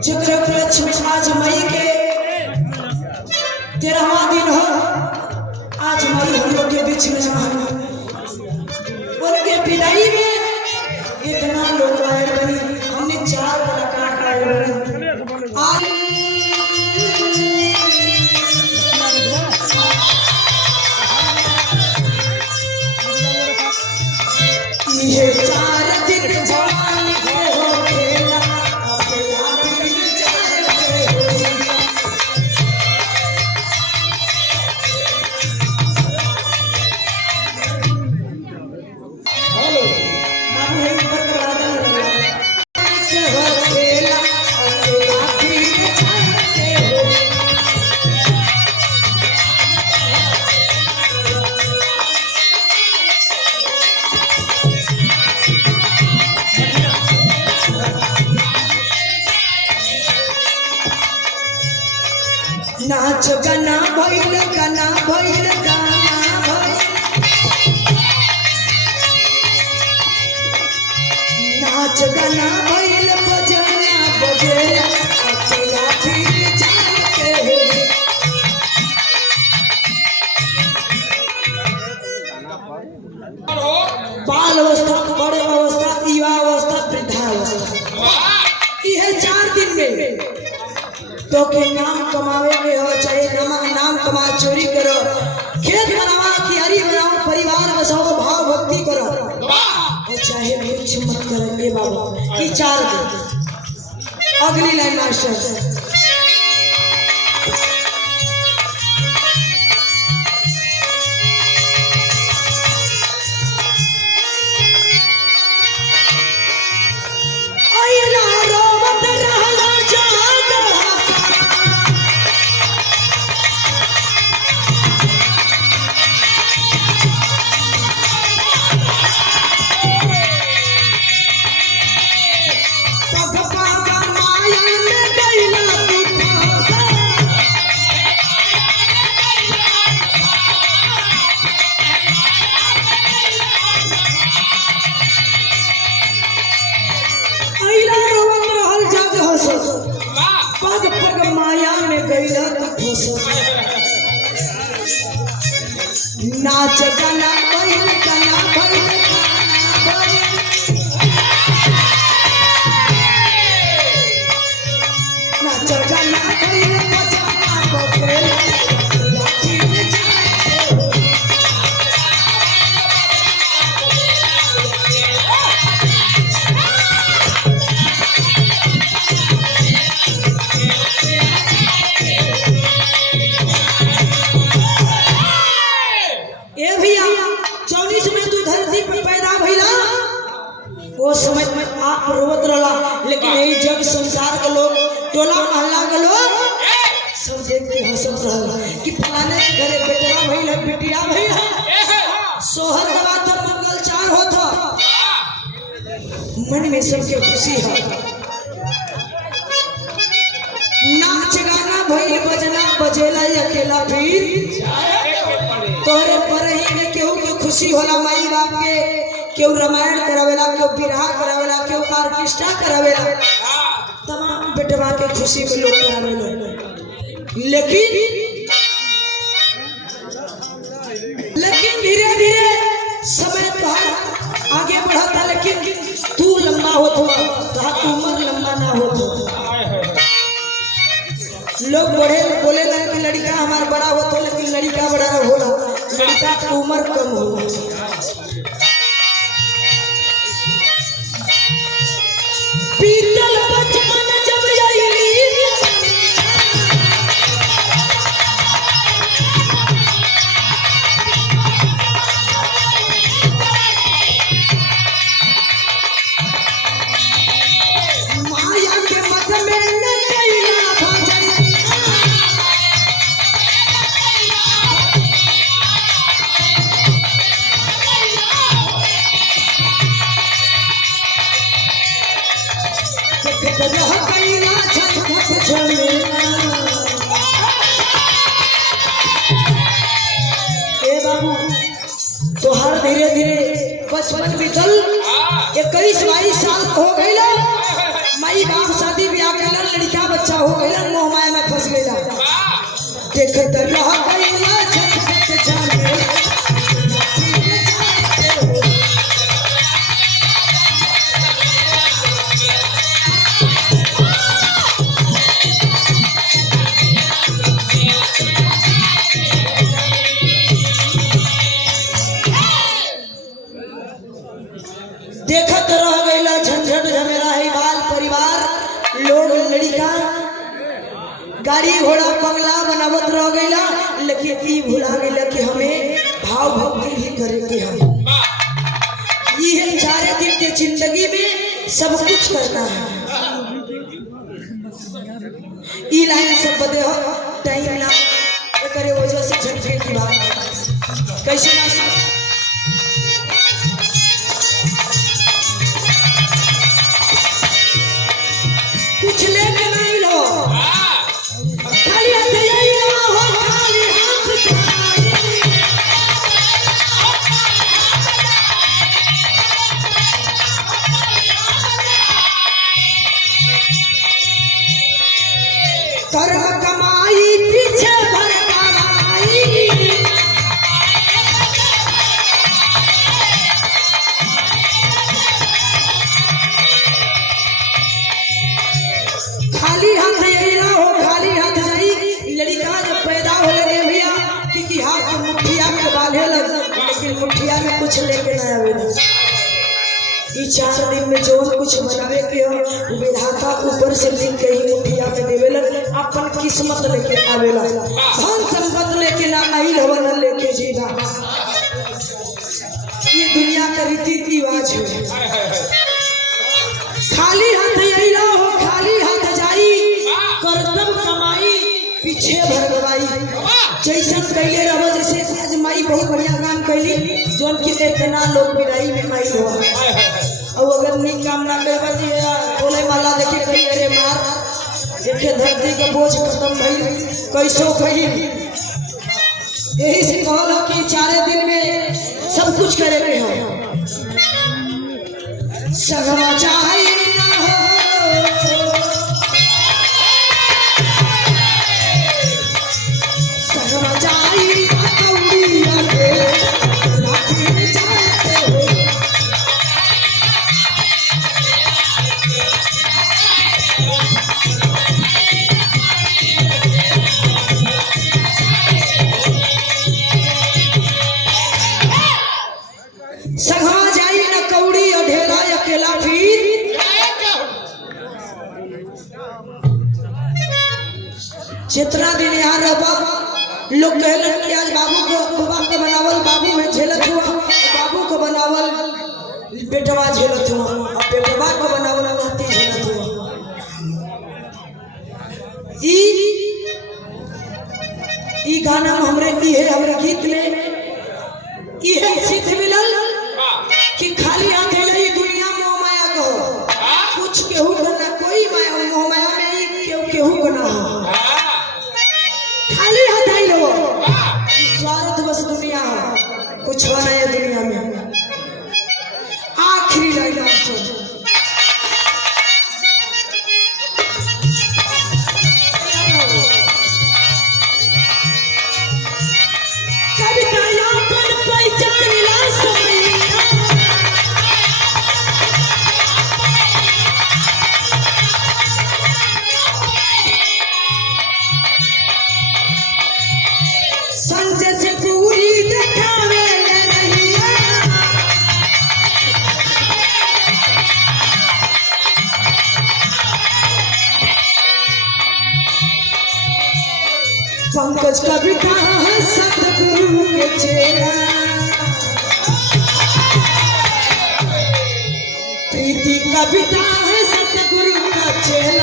आज मई के 13वां दिन हो। आज मई हम लोग के बीच में उनके विदाई में इतना लोग आए बनी। हमने 4 कलाकार आए बनी। आज ये 4 दिन जवानी के हो खेला नाच गाना भइल गाना भइल गाना भइल नाच गाना भइल बजना बजेला अकेला फिर जाके बाल अवस्था बड़े अवस्था युवा अवस्था वृद्धावस्था यह 4 दिन में तो के नाम कमावे के हो चाहे नाम कमा चोरी करो खेत बनावा कियारी बनाओ परिवार बसाओ भाव भक्ति करो और चाहे कुछ मत करो ये बाबा कि 4 दिन। अगली लाइन मास्टर पग पग माया में गईला नाच गाना भइल गाना भइल नाच गाना भइल बजना बजेला वो समय में आप रोवत रहा, लेकिन यही जग संसार के लोग टोला मोहल्ला के लोग सब देख के हंसत रहा कि फलाने के घरे बेटवा भइल है बिटिया भइल है सोहर के बात मंगल चार होत मन में सबके खुशी है। नाच गाना भइल बजना बजेला अकेला फिर तोहरे पर ही में केहू के खुशी होला माई बाप के केहू रामायण करावेला केहू बिरहा करावेला केहू ऑर्केस्ट्रा करावेला तमाम बेटवा के खुशी में लोग करावेला लेकिन धीरे धीरे समय तो आगे बढ़ता लेकिन तू लंबा होत हो तो उम्र लंबा ना होत लोग बड़े बोले ना कि लड़का हमारा बड़ा होता लेकिन लड़का बड़ा ना होला लड़का की उम्र कम होला। पीतल बचपन जब रह गईला झटपट झमेला। ए बाबू तोहार धीरे धीरे बचपन बीतल 21-22 साल हो गईला। माई बाप शादी ब्याह कैला, लड़का बच्चा हो गईला, मोह माया में फंस गईला। देखत रह गईला झटपट झमेला। देखत रह गईला झंझट झमेला है बाल परिवार लोग लड़का गाड़ी घोड़ा बंगला बनावत रह गईला। लेकिन ई भुला गईला कि हमें भाव भक्ति भी करे के है। ये 4 दिन के जिंदगी में सब कुछ करना है। ई लाइन सब बदे हो टाइम ना करे वजह से झटके की बात कैसे ना कुछ लेके नहीं लो खाली हाथ जाइए हो खाली हाथ कर्म कमाई पीछे भर कमाई खाली हाथ अइला हो खाली हाथ जाई। लड़का जब पैदा हो लगे भैया कि हाथ मुठिया में बांधे लग, लेकिन मुठिया में कुछ लेके ना आवेला। ई 4 दिन में जो कुछ बनावे के हो विधाता ऊपर से लिख के ही मुठिया में देवेला। अपन किस्मत लेके आवेला, धन संपत्ति लेके ना आइल हो न लेके जीवा। ये दुनिया का रीति रिवाज है। खाली हाथ अइला हो खाली हाथ जाई, कर्तव्य कमाई पीछे भर गवाई। जैसन कैले रहो जैसे आज माई बहुत बढ़िया काम कैली जोन की इतना लोग विदाई में आई हो। और अगर निक काम ना करबा दिया बोले माला देखे कही अरे मार देखे धरती का बोझ खत्म भइल कैसो कही। यही से कहल कि 4 दिन में सब कुछ करे के हो। सगवा चाहिए ना हो सगवा चाहिए कौड़िया के लाठी में जाते हो। सगवा जाई न कौड़ी और ढेला अकेला फिर जितना दिन यहाँ रहा लोग कहलन कि आज बाबू को बाबा का बनावल बाबू में झेलत हुआ, बाबू को बनावल बेटवा झेलत हुआ, और बेटवा को बनावल नाती झेलत हुआ। ई गाना में हमरे गीत में ये सीख मिलल कि खाली हाथ है दुनिया मोह माया को कुछ केहू करना कोई माया मोह माया में केहू करना हो। खाली हाथ आई लो स्वार्थ बस दुनिया कुछ होना है दुनिया में। आखिरी लाइन संजय से पूरी दिखावे रहिया पंकज कविता सतगुरु के चेला प्रीति कविता है सतगुरु का चेला।